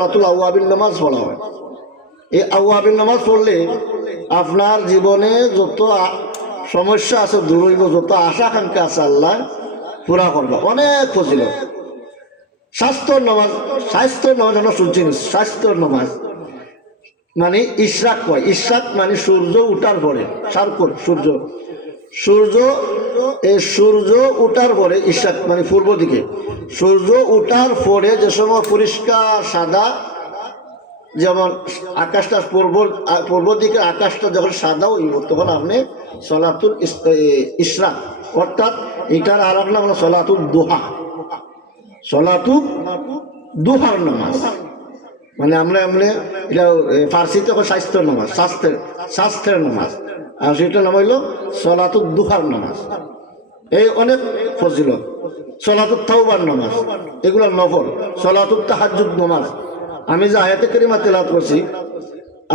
সলাতুল আওয়াবিন নামাজ পড়া হয়। এই আওয়াবিন নামাজ পড়লে আপনার জীবনে যত সমস্যা আছে দূর হইব, যত আশা আকাঙ্ক্ষা আছে আল্লাহ পুরা করবে। অনেক ফজিলত। স্বাস্থ্যর নামাজ আমরা শুনছি, স্বাস্থ্যর নামাজ মানে ইশরাক কয়। ইশরাক মানে সূর্য উঠার পরে, সার্কল সূর্য উঠার পরে ইশরাক মানে পূর্ব দিকে। সূর্য উঠার পরে যে সময় পরিষ্কার সাদা, যেমন আকাশটা পূর্ব দিকে আকাশটা যখন সাদা হইব তখন আপনি সলাতুল ইশরাক, অর্থাৎ এটার আর এক নাম হলো সলাতুল দুহা, সলাতুল দুহার নামাজ। মানে আমরা এটা ফার্সিতে স্বাস্থ্যের নামাজ, স্বাস্থ্যের নামাজ, আর সেটার নাম হইল সলাতুল দুহার নামাজ। এই অনেক ফজিলত। সলাতুল তাওবার নামাজ, এগুলো নফল। সলাতুল তাহাজ্জুদ নামাজ, আমি যে আয়াতে কারিমা তেলাওয়াত করছি,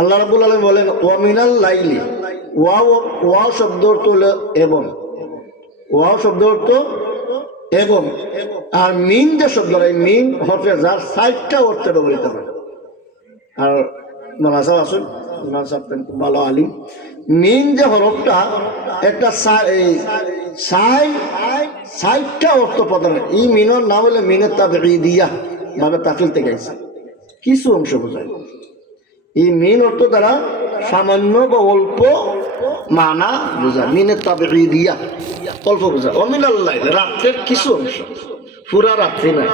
আল্লাহ রাব্বুল আলামিন বলেন ওয়া মিনাল লাইলি, ওয়াও শব্দ অর্থ হলো এবং, ওয়াও শব্দ অর্থ এবং, আর মিন যে শব্দ, এই মিন হরফে যার 60টা অর্থে ব্যবহৃত হয়। আর মানাসাব আসুন, মানাসাব ভালো আলিম। মিন যে হরফটা একটা 60টা অর্থ প্রদানের, এই মিনের নাম হলে মিনের তাবঈদিয়া ভাবে তাফসীর থেকে আইছে, কিছু অংশ বোঝায়। এই মিন অর্থ দ্বারা সামান্য বা অল্প মানা বোঝায়, মিনের তাবঈদিয়া অল্প বোঝায়। অমিনাল লাইল, রাত্রের কিছু অংশ, পুরা রাত্রি না,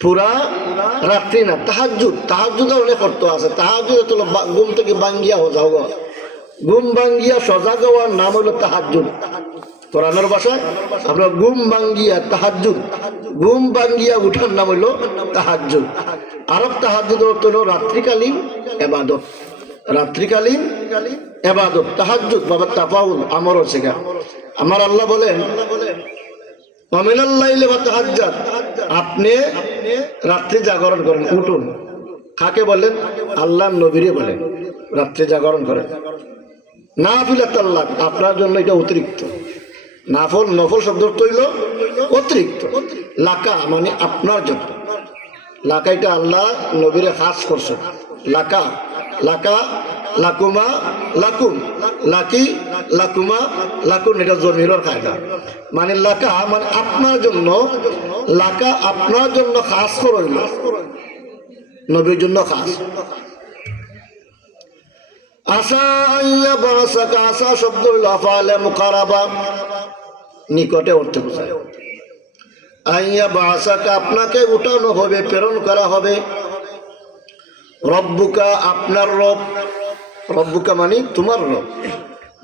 পুরা রাত্রি না। তাহাজ্জুদের অনেক অর্থ আছে। তাহাজ্জুদ হলো ঘুম থেকে বাঙ্গিয়া যাও, ঘুম বাঙ্গিয়া সজাগ হওয়ার নাম হলো তাহাজ্জুদ। কোরআনের ভাষায় আপনার ঘুম বাঙ্গিয়া তাহাজ্জুদ, ঘুম বাঙ্গিয়া উঠার নাম হইল তাহাজ্জুদ। আরব তাহাজ্জুদ অর্থ হলো রাত্রিকালীন ইবাদত, রাত্রিকালীন ইবাদত। তাহাজ্জুদ বাবা তাফাউল আমর আছে। আমার আল্লাহ বলেন ওয়ামিনাল লাইলি ওয়া তাহাজ্জাদ, আপনি রাত্রি জাগরণ করেন, উঠুন। কাকে বলেন? আল্লাহ নবীরে বলেন রাত্রি জাগরণ করেন। নাফিলাতাল্লাহ, আপনার জন্য এটা অতিরিক্ত। নফল শব্দ হইল অতিরিক্ত। লাকা মানে আপনার জন্য। লাকা এটা আল্লাহ নবীরে খাস করছে। লাকা, লাকা, লাকুমা, লাকুম, লাকি, লাকুমা, লাকুন, এটা জমিরর কায়দা। মানে লাকা মানে আপনার জন্য, লাকা আপনার জন্য খাস করইল, নবীর জন্য খাস। আশা আইয়া বাসাকা, আশা শব্দ হইল আফআলে মুকারাবা, নিকটে অর্থে বোঝায়। আইয়া বাসাকা, আপনাকে উঠানো হবে, প্রেরণ করা হবে। রব্বুকা, আপনার রব। রব্বুকা মানে তোমার রব।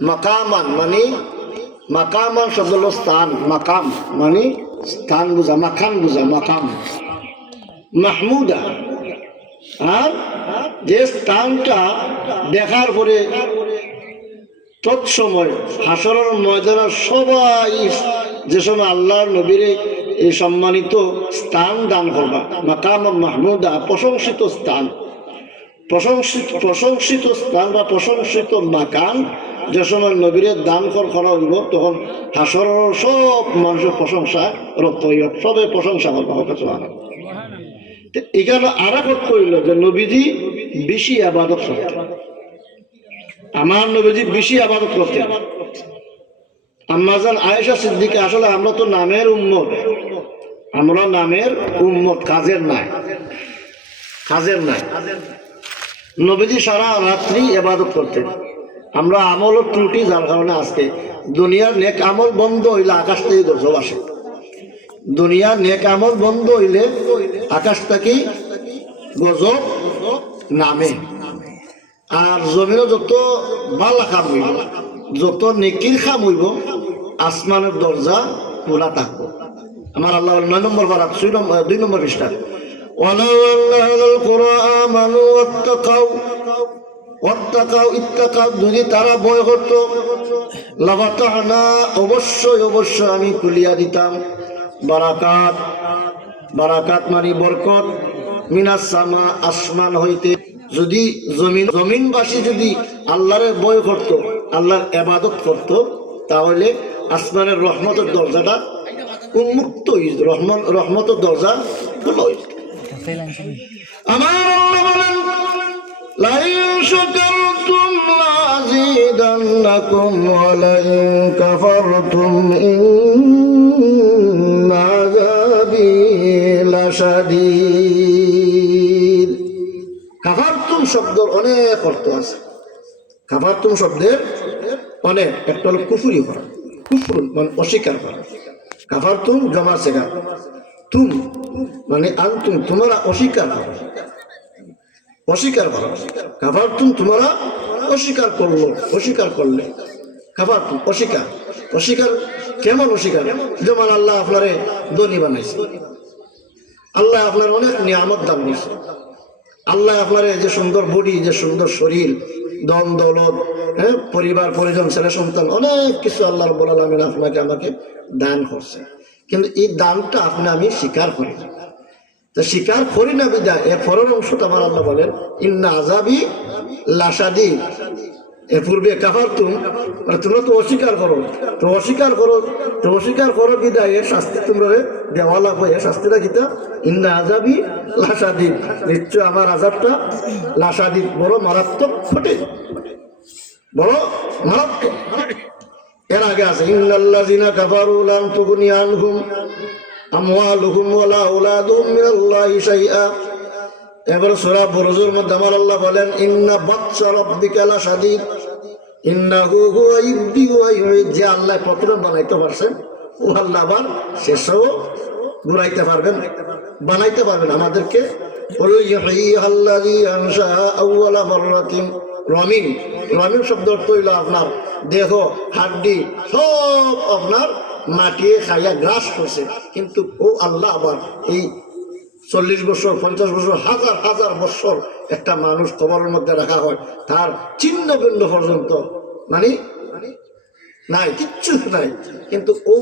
মাকামান মানে, মাকামান শব্দ হলো স্থান, মাকাম মানে স্থান বুঝা, মাকান বুঝা, মাকাম। মাহমুদা, আর যে স্থানটা দেখার পরে তৎসময় হাসরের ময়দানে সবাই যে সময় আল্লাহর নবীর এই সম্মানিত স্থান দান করবা, মাকাম মাহমুদা, প্রশংসিত স্থান, প্রশংসিত স্থান বা প্রশংসিত মাকান যে সময় নবীর দান করা হইব, তখন হাসরের সব মানুষের প্রশংসা রত হইব, সবে প্রশংসা করবা। এখানে আর এক অর্থ হইল যে নবীজি বেশি আবাদত করতেন, আমার নবীজি বেশি আবাদত করতেন। আম্মাজান আয়েশা সিদ্দিকা, আসলে আমরা তো নামের উম্মত, আমরা নামের উম্মত, কাজের নাই, কাজের নাই। নবীজি সারা রাত্রি ইবাদত করতেন। আমরা আমল ও ত্রুটি, যার কারণে আজকে দুনিয়ার নেক আমল বন্ধ হইলে আকাশ থেকে গজব আসে। দুনিয়ার নেক আমল বন্ধ হইলে আকাশ থেকে গজব নামে। আর জমিনে যত বালা খাম হইব, যত নেকির খাম হইব, আসমানের দরজা খোলা থাকবো। আমার আল্লাহ 9 নম্বর পারা 2 নম্বর পৃষ্ঠা, যদি তারা ভয় করতো, অবশ্যই অবশ্যই আমি খুলিয়া দিতাম বারাকাত, বারাকাত মানে বরকত, মিনাস সামা, আসমান হইতে। যদি জমিনবাসী যদি আল্লাহরে ভয় করত, আল্লাহর ইবাদত করত, তাহলে আসমানের রহমতের দরজাটা উন্মুক্ত হইত, রহমতের দরজা খোলা হইত। আমার আল্লাহ বলেন লাইন শাকারতুম লাযিদান্নাকুম ওয়া লাইন কাফারতুম ইন্না আযাবি লাশাদীদ। কাফারতুম শব্দের অনেক অর্থ আছে। কাফারতুম শব্দের অনেক, একটা হলো কুফরি করা, কুফর মানে অস্বীকার করা। কাফারতুম জমা সেগা, তুম মানে আনতুম তোমরা অস্বীকার করো, অস্বীকার করো। কাফারতুম তোমরা অস্বীকার করলো, অস্বীকার করলে কাফারতুম অস্বীকার। অস্বীকার কেমন অস্বীকার? যেমন আল্লাহ আপনারে ধনী বানাইছে, আল্লাহ আপনার অনেক নিয়ামত দান দিয়েছে, আল্লাহ আপনার যে সুন্দর বডি, যে সুন্দর শরীর, দন দৌলত, হ্যাঁ, পরিবার পরিজন, ছেলে সন্তান, অনেক কিছু আল্লাহ রাব্বুল আলামিন আপনাকে আমাকে দান করছে। কিন্তু এই দানটা আপনি আমি স্বীকার করি না। তো স্বীকার করি না বিদায় এর পরের অংশটা আমার আল্লাহ বলেন ইন্না আযাবি লাশাদীদ। এর পূর্বে কাফারতুম মানে তোমরা তো অস্বীকার করো, তো অস্বীকার করো, তো অস্বীকার করো বিদায় এর শাস্তি তোমরা দেওয়া লাগবে। এর শাস্তিটা কিতা? ইন্না আযাবি লাশাদীদ, নিশ্চয় আমার আযাবটা লাশাদীদ, বড় মারাত্মক কঠিন, বড় মারাত্মক। এর আগে আছে ইন্নাল্লাযিনা কাফারু লান তুগনি আনহুম আমওয়ালুহুম ওয়ালা আওলাদুহুম মিনাল্লাহি শাইআ। এবার সূরা বুরুজের মধ্যে আমার আল্লাহ বলেন ইন্না বাতশা রাব্বিকা লাশাদীদ ইন্নাহু হুয়া ইবদি ওয়া ইউঈদ। যে আল্লাহ প্রথমে বানাইতে পারছেন ও আল্লাহ আবার শেষেও ঘুরাইতে পারবেন, বানাইতে পারবেন আমাদেরকে। কুল ইউহয়িহাল্লাযী আনশাআ আউওয়ালা মাররাতিন। রমিন, রমিন শব্দ অর্থ হইল আপনার দেহ, হাড্ডি সব আপনার মাটিয়ে খাইয়া গ্রাস করছে, কিন্তু ও আল্লাহ আবার এই 40 বছর 50 বছর হাজার হাজার বছর একটা মানুষ কবরের মধ্যে রাখা হয়, তার চিহ্ন বিন্দু পর্যন্ত মানে নাই, কিচ্ছু নাই, কিন্তু ও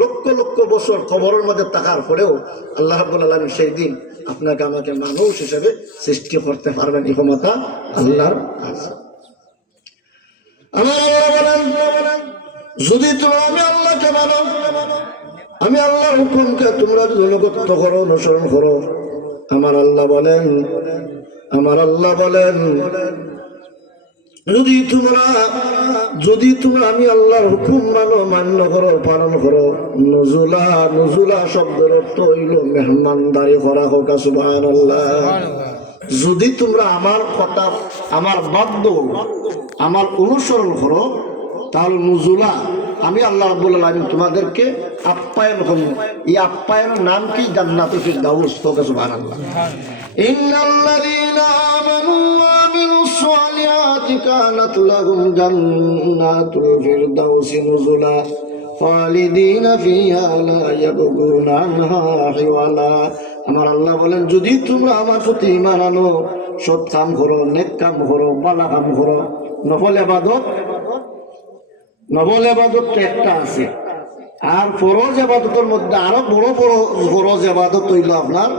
লক্ষ লক্ষ বছর কবরের মধ্যে থাকার পরেও আল্লাহ রাব্বুল আলামিন সেই দিন আপনাকে আমাকে মানুষ হিসেবে সৃষ্টি করতে পারবেন। এই ক্ষমতা আল্লাহর আছে। আমার আল্লাহ বলেন যদি তোমরা আমি আল্লাহকে মানো, আমি আল্লাহর হুকুমকে তোমরা যদি অনুগত করো, অনুসরণ করো, আমার আল্লাহ বলেন, আমার আল্লাহ বলেন যদি তোমরা আমি আল্লাহর হুকুম মানো, মান্য করো, পালন করো। নজুলা, নজুলা শব্দের অর্থ হইল মেহমানদারি করা হোক। সুবহানাল্লাহ। যদি তোমরা আমার কথা, আমার বাধ্য, আমার অনুসরণ করো, তাহলে নজুলা আমি আল্লাহ রাব্বুল আলামিন তোমাদেরকে আপ্যায়ন করব। এই আপ্যায়নের নাম কি? জান্নাতুল ফিরদাউস। সুবহানাল্লাহ। ইন্নাল্লাযীনা আমানু ওয়া আমিলুস সালিহাতি কানাত লাহুম জান্নাতুল ফিরদাউসি নুজুলা খালিদিনা ফিহা লা ইয়াবগুনা আনহা হিওয়ালা। আমার আল্লাহ বলেন যদি তোমরা আমার প্রতি ঈমান আনো, সৎ কাম করো, নেক কাম করো, ভালো কাম করো, নফল ইবাদত, নফল ইবাদত একটা আছে, আর ফরজ ইবাদতের মধ্যে আরো বড় বড় ফরজ ইবাদত হইল আপনার,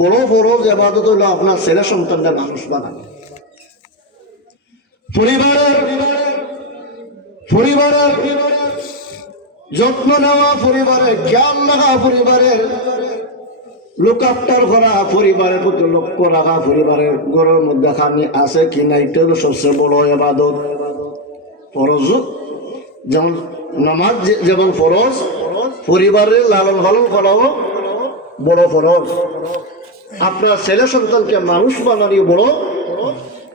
বড় ফরজ ইবাদত হইল আপনার ছেলে সন্তানদের মানুষ বানানো, পরিবারের যত্ন নেওয়া, পরিবারের জ্ঞান রাখা, পরিবারের লুক আফটার করা, পরিবারের প্রতি লক্ষ্য রাখা, পরিবারের ঘরের মধ্যে খানি আছে কি না, এটা হলো সবচেয়ে বড় ইবাদত। ফরজ যেমন নামাজ যেমন ফরজ, পরিবারের লালন পালন করাও বড় ফরজ। আপনার ছেলে সন্তানকে মানুষ বানানো বড়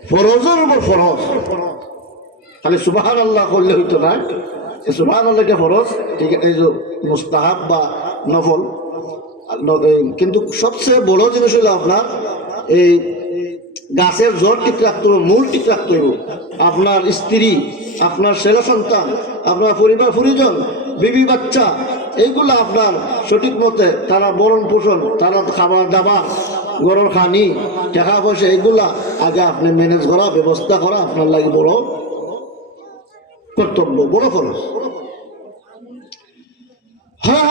ফরজের উপর ফরজ। খালি সুবহানাল্লাহ করলে হইতো না, সুবহানাল্লাহকে ফরজ, ঠিক আছে, এই যে মুস্তাহাব বা নফল। কিন্তু সবচেয়ে বড় জিনিস হলো আপনার এই গাছের জড় ঠিক রাখতে হবে, মূল ঠিক রাখতে হবে। আপনার স্ত্রী, আপনার ছেলে সন্তান, আপনার পরিবার পরিজন, বিবি বাচ্চা, এইগুলো আপনার সঠিক মতে তারা বরণ পোষণ, তারা খাবার দাবার, গরম খানি, টাকা পয়সা, এগুলা আগে আপনি ম্যানেজ করা, ব্যবস্থা করা আপনার লাগে বড় কর্তব্য, বড় ফরজ। হ্যাঁ,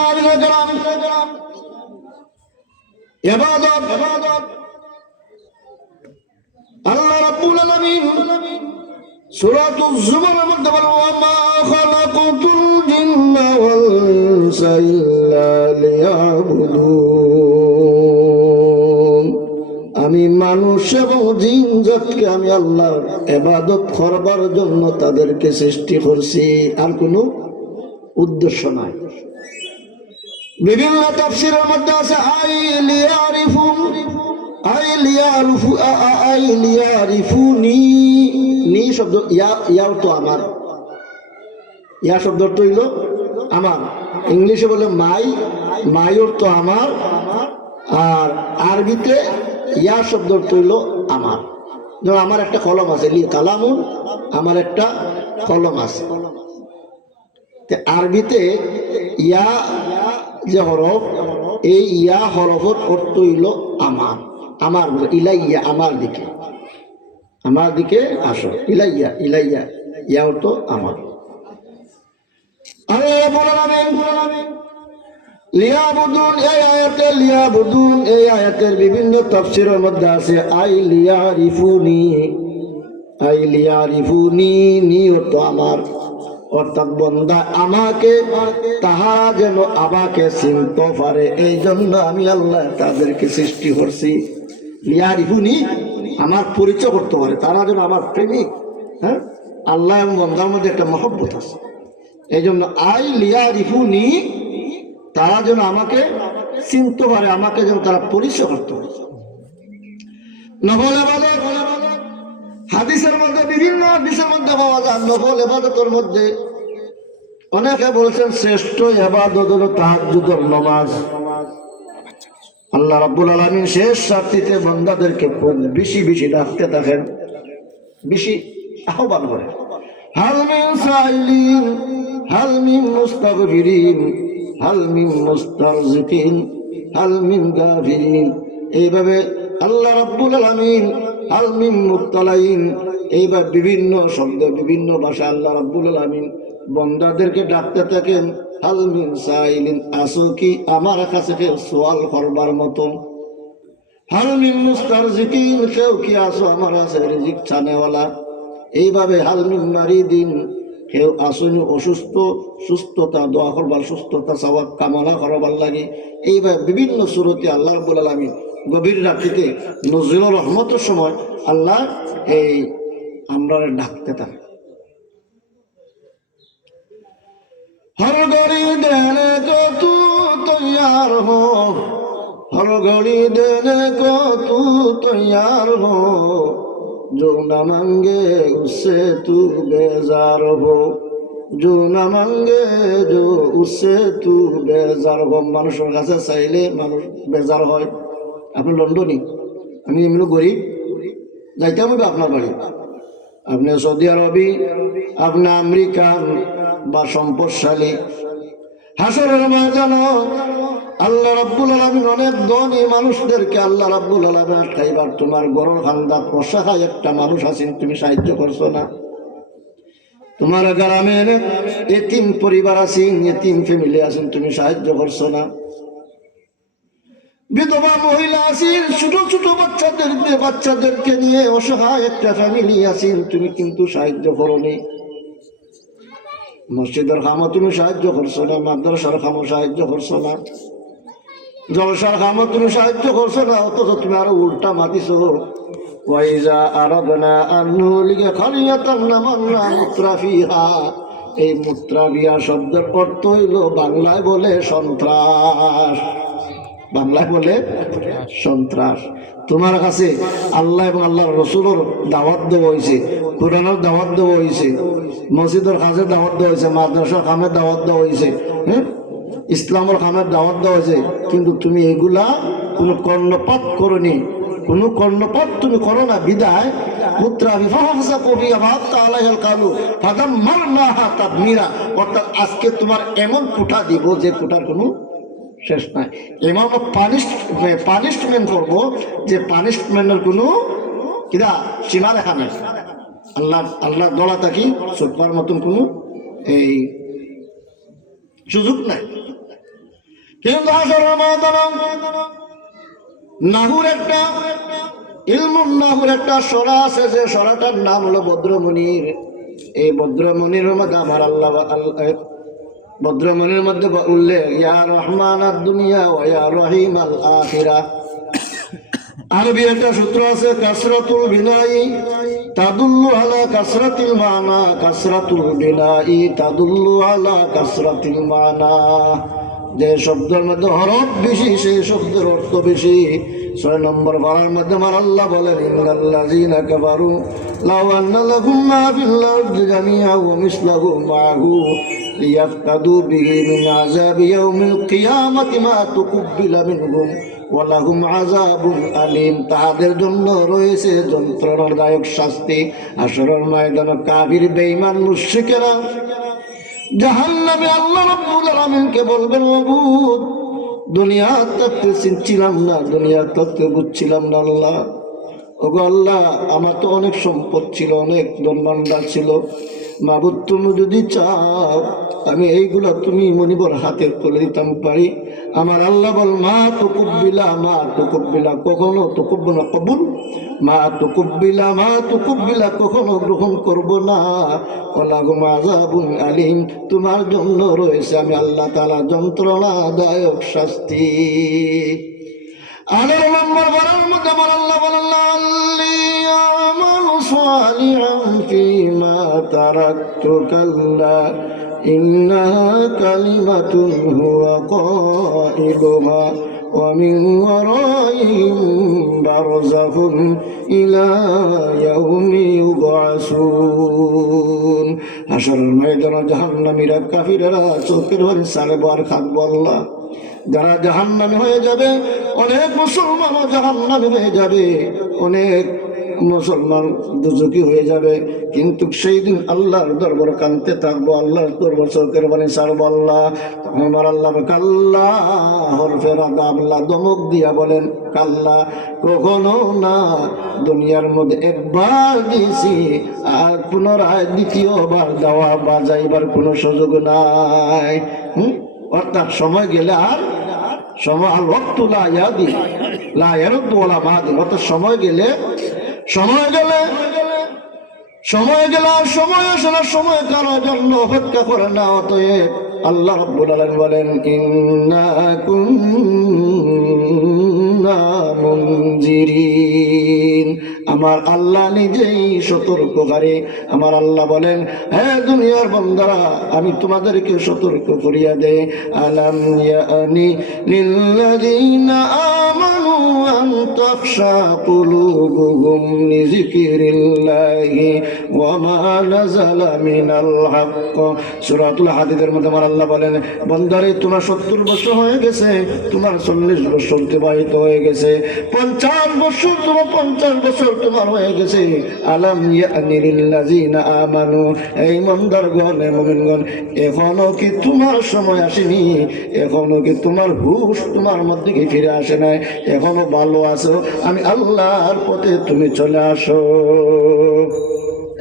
আল্লাহ রাব্বুল আলামিন সূরাতুজ জুমারের মধ্যে বলেন ওয়া মা খালাকাতুল জিন্না ওয়াল ইনসা ইল্লা লিয়াবুদুন। আমি মানুষ এবং জিন জাতকে আমি আল্লাহর ইবাদত করবার জন্য তাদেরকে সৃষ্টি করছি, আর কোনো উদ্দেশ্য নাই। বিভিন্ন তাফসীরের মধ্যে আছে লিয়ারিফুনি, নি শব্দ ইয়াও তো আমার, ইয়া শব্দ অর্থ হইল আমার, ইংলিশে বলে মাই অর্থ আমার, আর আরবিতে ইয়া শব্দ অর্থ হইল আমার। যেমন আমার একটা কলম আছে, লি কালামুন, আমার একটা কলম আছে। আরবিতে ইয়া যে হরফ, এই ইয়া হরফের অর্থ হইল আমার, আমার ইলাইয়া, আমার দিকে আসো, ইলাইয়া ইয়া অর্থ আমার। লিয়াবুদুন, এই আয়াতের বিভিন্ন তাফসীরের মধ্যে আছে লিয়ারিফুনি, নি অর্থ আমার, অর্থাৎ বান্দা আমাকে, তাহারা যেন আমাকে চিনতে পারে, এই জন্য আমি আল্লাহ তাদেরকে সৃষ্টি করছি। লিয়ারিফুনি, আমার পরিচয় করতে পারে, তারা যেন আমার প্রেমিক। হ্যাঁ, আল্লাহ এবং বান্দার মধ্যে একটা মহব্বত আছে, এই জন্য লিয়ারিফুনি, তারা যেন আমাকে চিনতে পারে, আমাকে যেন তারা পরিচয় করতে পারে। নফল ইবাদত হাদিসের মধ্যে, বিভিন্ন হাদিসের মধ্যে পাওয়া যায়। নফল ইবাদতের মধ্যে অনেকে বলছেন শ্রেষ্ঠ ইবাদত হলো তাহাজ্জুদের নামাজ। আল্লাহ রাব্বুল আলামিন শেষ রাত্রিতে বান্দাদেরকে খুব বেশি বেশি ডাকতে থাকেন, বেশি আহ্বান করেন, হাল মিন সাইলিন, হাল মিন মুস্তাগফিরিন, হাল মিন মুস্তারজিকিন, হাল মিন গাফিরিন। এইভাবে আল্লাহ রাব্বুল আলামিন হাল মিন মুত্তালাইন, এইভাবে বিভিন্ন শব্দে বিভিন্ন ভাষা আল্লাহ রাব্বুল আলামিন বান্দাদেরকে ডাকতে থাকেন। হাল মিন সাইলিন, আসো কি আমার কাছে কেউ সওয়াল করবার মতো। হাল মিন মুস্তারজিকিন, কেউ কি আসো আমার কাছে রিজিক চানেওয়ালা। এইভাবে হাল মিন মারিদিন, কেউ আসুনি অসুস্থ, সুস্থতা দোয়া করবার, সুস্থতা সওয়াব কামনা করবার লাগে। এইভাবে বিভিন্ন সূরতে আল্লাহ রাব্বুল আলামিন গভীর রাত্রিতে নজরুল রহমতের সময় আল্লাহ এই আমরা ডাকতে থাকি। हर घड़ी देने को तू तैयार हो, हर घड़ी देने को तू तैयार हो, जो न मांगे उससे तू बेजार हो, जो न मांगे जो उससे तू बेजार हो। মানুষের কাছে চাইলে মানুষ বেজার হয়। আপনি লন্ডনী, আমি এমনি গরিব, যাইতাম হবে আপনার বাড়ি, আপনি সৌদি আরবি, আপনি আমেরিকান বা সম্পদশালী, হাসরের ময়দানে আল্লাহ রাব্বুল আলামিন অনেক ধনী মানুষদেরকে আল্লাহ রাব্বুল আলামিন আটকাইবার, তোমার গরর খান্দা অসহায় একটা মানুষ আছেন, তুমি সাহায্য করছো না। তোমার গ্রামের এতিম পরিবার আছেন, এতিম ফ্যামিলি আছেন, তুমি সাহায্য করছো না। বিধবা মহিলা আছেন, ছোট ছোট বাচ্চাদেরকে নিয়ে অসহায় একটা ফ্যামিলি আছেন, তুমি কিন্তু সাহায্য করোনি। মসজিদের কামও তুমি সাহায্য করছো না, মাদ্রাসার কামও সাহায্য করছো না, জলসার কামও তুমি সাহায্য করছো না, অথচ তুমি আরো উল্টা মাতিছো। ওয়াইজা আরাদনা আন নুহলিকা কারিয়াতান আমান্না মুত্রাফিহা, এই মুত্রাফিহা শব্দের অর্থ হইল বাংলায় বলে সন্ত্রাস, বাংলায় বলে সন্ত্রাস। তোমার কাছে আল্লাহ এবং আল্লাহর রসুলের দাওয়াত দেওয়া হয়েছে, কোরআনের দাওয়াত দেওয়া হয়েছে, মসজিদের কাজের দাওয়াত দেওয়া হয়েছে, মাদ্রাসার কামের দাওয়াত দেওয়া হয়েছে, হ্যাঁ, ইসলামের কামের দাওয়াত দেওয়া হয়েছে, কিন্তু তুমি এগুলা কোনো কর্ণপাত করনি, কোনো কর্ণপাত তুমি করো না। বিদায় অর্থাৎ আজকে তোমার এমন কুঠা দিব যে কুঠার কোনো শেষ নাই, এমন পানিশমেন্ট করবো যে পানিশমেন্টের কোনো কিরা সীমা রেখা নাই। আল্লাহ দলা থাকি চোখবার মতন কোনো এই সুযোগ নাই। কিন্তু নাহুর একটা ইলমুন নাহুর একটা সরা আছে, যে সরাটার নাম হলো বদ্রমণির। এই বদ্রমণির মধ্যে আমার আল্লাহ বদ্রমণির মধ্যে উল্লেখ, ইয়া রহমান দুনিয়া ওয়া ইয়া রহিম আল আখিরা, আরবি একটা সূত্র আছে, কাসরাতুল বিনাই তাদুল্লু আলা কাসরাতিল মানা, কাসরাতুল বিনাই তাদুল্লু আলা কাসরাতিল মানা। যে শব্দের মধ্যে হরফ বেশি সেই শব্দের অর্থ বেশি। 6 নম্বর পারার মধ্যে আমার আল্লাহ বলেন, ইন্নাল্লাযীনা কাফারু লাউ আন্না লাহুম মা ফিল আরদি জামিআন ওয়া মিসলাহু মাআহু লিয়াফতাদু বিহি মিন আযাবি ইয়াউমিল কিয়ামাতি মা তুকুব্বিলা মিনহুম ওয়া লাহুম আযাবুন আলীম। তাদের জন্য রয়েছে যন্ত্রণাদায়ক শাস্তি। হাশরের ময়দানে কাফির বেঈমান মুশরিকেরা জাহান্নামে আল্লাহ রাব্বুল আলামিনকে বলবেন, মাবুদ দুনিয়া থাকতে চিনছিলাম না, দুনিয়া থাকতে বুঝছিলাম না আল্লাহ। ওগো আল্লাহ, আমার তো অনেক সম্পদ ছিল, অনেক ধনভাণ্ডার ছিল। মাবুদ তুমি যদি চাও আমি এইগুলো তুমি মনিবর হাতে তুলে দিতাম পারি। আমার আল্লাহ বল, মা তুকুব্বিলা, মা তুকুব্বিলা, কখনো তুকুব্বিলা কবুল, মা তুকুব্বিলা, মা তুকুব্বিলা, কখনো গ্রহণ করব না। ওয়ালাহুম আযাবুন আলীম, তোমার জন্য রয়েছে আমি আল্লাহ তাআলা যন্ত্রণাদায়ক শাস্তি। 11 নম্বর পারার মধ্যে আমার আল্লাহ বলেন, আমালু সালিহান ফীমা তারাকতু কাল্লা ইন্নাহা কালিমাতুন হুয়া কাইলুহা ওয়া মিন ওয়ারাইহিম বারযাখুন ইলা ইয়াউমি ইউবআসুন। হাশরের ময়দানে জাহান্নামীরা কাফিরেরা চোখের পানি ছাড়বে আর খাদবে আল্লাহ। যারা জাহান্নামী হয়ে যাবে, অনেক মুসলমানও জাহান্নামী হয়ে যাবে, অনেক মুসলমান দুজকি হয়ে যাবে। কিন্তু সেই দিন আল্লাহর দরবারে কাঁদতে থাকবো, আল্লাহর দরবার চোখের পানি ছাড়বো আল্লাহ। আমার আল্লাহ কাল্লা হরফের আল্লাহ দমক দিয়া বলেন, কাল্লা কখনো না। দুনিয়ার মধ্যে একবার দিয়েছি, আর পুনরায় দ্বিতীয়বার দেওয়া বা যাইবার কোনো সুযোগ নাই। অর্থাৎ সময় গেলে আর সময় আল ওয়াক্তু লা ইয়াদি লা ইয়ারুদ্দু ওয়ালা মাদি। অর্থাৎ সময় গেলে আর সময় আসে না, সময় কারোর জন্য অপেক্ষা করে না। অতএব আল্লাহ রাব্বুল আলামিন বলেন, ইন্না কুন্না মুনজিরিন। আমার আল্লাহ নিজেই সতর্ককারী। আমার আল্লাহ বলেন, হে দুনিয়ার বান্দারা, আমি তোমাদেরকে সতর্ক করিয়া দেই। আলাম ইয়ানি লিল্লাযীনা আমানু আন তাখশা কুলুবুহুম লিযিকরিল্লাহি ওয়া মা নাযালা মিনাল হক। সূরাতুল হাদীদের মধ্যে আমার আল্লাহ বলেন, বান্দারে তোমার 70 বছর হয়ে গেছে, তোমার 40 বছর অতিবাহিত হয়ে গেছে, 50 বছর তোমার 50 বছর তোমার হয়ে গেছে। আলাম ইয়ানি লিল্লাযীনা আমানু, এই ইমানদারগণ, এই মুমিনগণ, এখনো কি তোমার সময় আসেনি? এখনো কি তোমার হুঁশ তোমার মধ্যে কি ফিরে আসে নাই? এখনো ভালো আছো, আমি আল্লাহর পথে তুমি চলে আসো।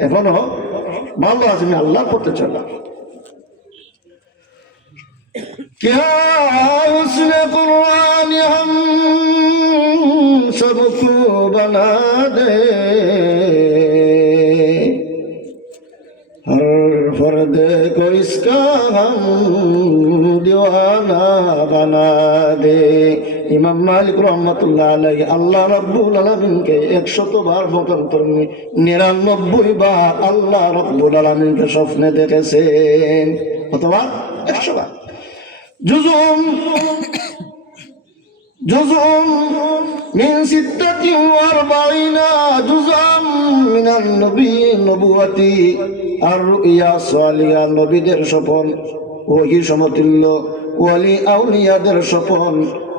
এখনো ভালো আছে, আমি আল্লাহর পথে চলে আসো। क्या उसने कुरान हम सबको बना दे, हर फर्द को इसका हम दीवाना बना दे। ইমাম মালিক রহমাতুল্লাহ আলাইহি আল্লাহ রাব্বুল আলামিনকে 100 বার মতান্তর 99 বার আল্লাহ রাব্বুল আলামিনকে স্বপ্নে দেখেছেন। অথবা 100 বার। জুজুম মিন 46 জুজুম মিনান নবী নবুয়তি আর রুইয়া সালিহা, নবীদের স্বপন ওহী সমতুল্য, ওয়ালি আউলিয়াদের স্বপন,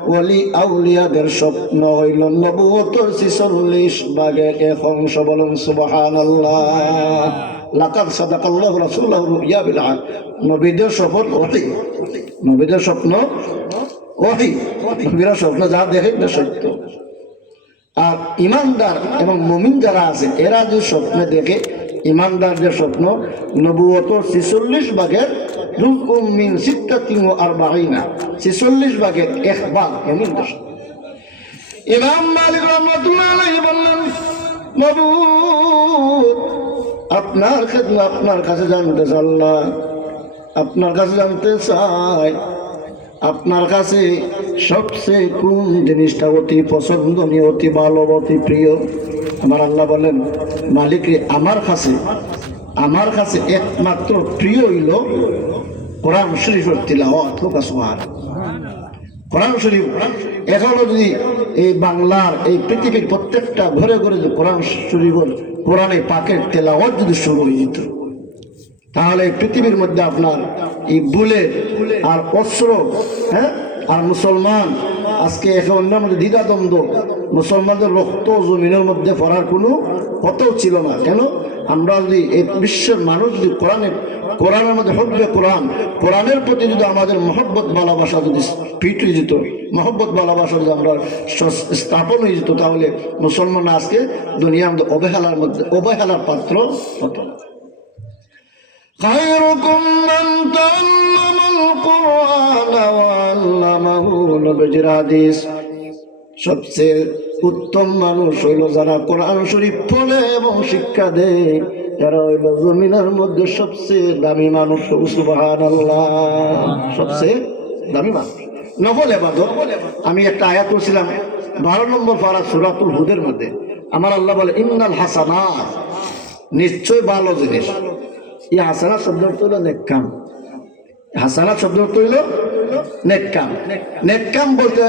ওয়ালি আউলিয়াদের স্বপ্ন হইল নবুয়তের 46 ভাগের 1 অংশ। বলুন সুবহানাল্লাহ। লাকাদ সাদাকাল্লাহু রাসূলুহু রুইয়া বিল হক। নবীদের স্বপ্ন ওহী, নবীদের স্বপ্ন ওহী, নবীরা স্বপ্ন যা দেখে এটা সত্য। আর ইমানদার এবং মুমিন যারা আছে এরা যে স্বপ্নে দেখে, ইমানদারদের স্বপ্ন নবুয়তের 46 ভাগের জুজউম মিন 46 46 ভাগের 1 ভাগ মুমিনদের। ইমাম মালিক রহমাতুল্লাহ আলাইহি বললেন, মাবুদ আপনার খেদমত, আপনার কাছে জানতে চাই, আপনার কাছে জানতে চাই, আপনার কাছে সবচেয়ে কোন জিনিসটা অতি পছন্দনীয়, অতি ভালো, অতি প্রিয়? আমার আল্লাহ বলেন, মালিক রে, আমার কাছে একমাত্র প্রিয় হইল কোরআন শরীফের তিলাওয়াত। কোরআন শরীফ এখনো যদি এই বাংলার এই পৃথিবীর প্রত্যেকটা ঘরে ঘরে যদি কোরআন শরীফের কোরআনে পাকের তেলাওয়াত যদি শুরু হয়ে যেত, তাহলে পৃথিবীর মধ্যে আপনার এই বুলেট আর অস্ত্র, হ্যাঁ, আর মুসলমান আজকে একে অন্যের মধ্যে দ্বিধাদ্বন্দ্ব, মুসলমানদের রক্ত জমিনের মধ্যে পড়ার কোনো কথাও ছিল না। কেন? আমরা যদি এই বিশ্বের মানুষ যদি কোরআনের মধ্যে হকবে কোরআনের প্রতি যদি আমাদের মহব্বত ভালোবাসা যদি ফিট হয়ে যেত, মহব্বত ভালোবাসা যদি আমরা স্থাপন হয়ে যেত, তাহলে মুসলমান আজকে দুনিয়ার মধ্যে অবহেলার পাত্র হতো না। خيركم من تعلم القرآن وعلمه। নবীজির হাদিস, সবচেয়ে উত্তম মানুষ হইল যারা কোরআন শরীফ পড়ে এবং শিক্ষা দেয়, যারা হইল জমিনের মধ্যে সবচেয়ে দামি মানুষ। সুবহানাল্লাহ, সবচেয়ে দামি মানুষ। নফল ইবাদত, আমি একটা আয়াত পড়ছিলাম 12 নম্বর পারা সূরাতুল হুদের মধ্যে। আমার আল্লাহ বলে, ইন্নাল হাসানাত, নিশ্চয় ভালো জিনিস। এই হাসানাত শব্দ অর্থ হইল নেক-কাম। হাসানাত শব্দ অর্থ হইল নেক-কাম। নেক-কাম বলতে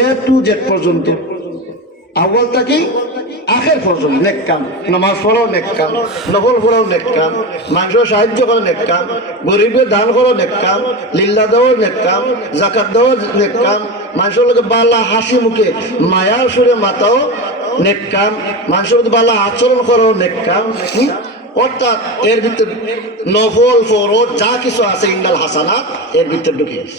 A to Z পর্যন্ত, আউয়াল থেকে আখের পর্যন্ত নেক-কাম। নামাজ পড়াও নেক-কাম, নফল পড়াও নেক-কাম, মানুষের সাহায্য করা নেক-কাম, গরিবের দান করা নেক-কাম, লিল্লাহ দেওয়া নেক-কাম, যাকাত দেওয়া নেক-কাম, মানুষের লোকে বালা হাসি মুখে মায়ার সুরে মাতাও নেক-কাম, মানুষের মধ্যে বালা আচরণ করাও নেক-কাম। অর্থাৎ এর ভিতরে নফল ফরজ যা কিছু আছে, ইন্নাল হাসানাত এর ভিতরে ঢুকে গেছে।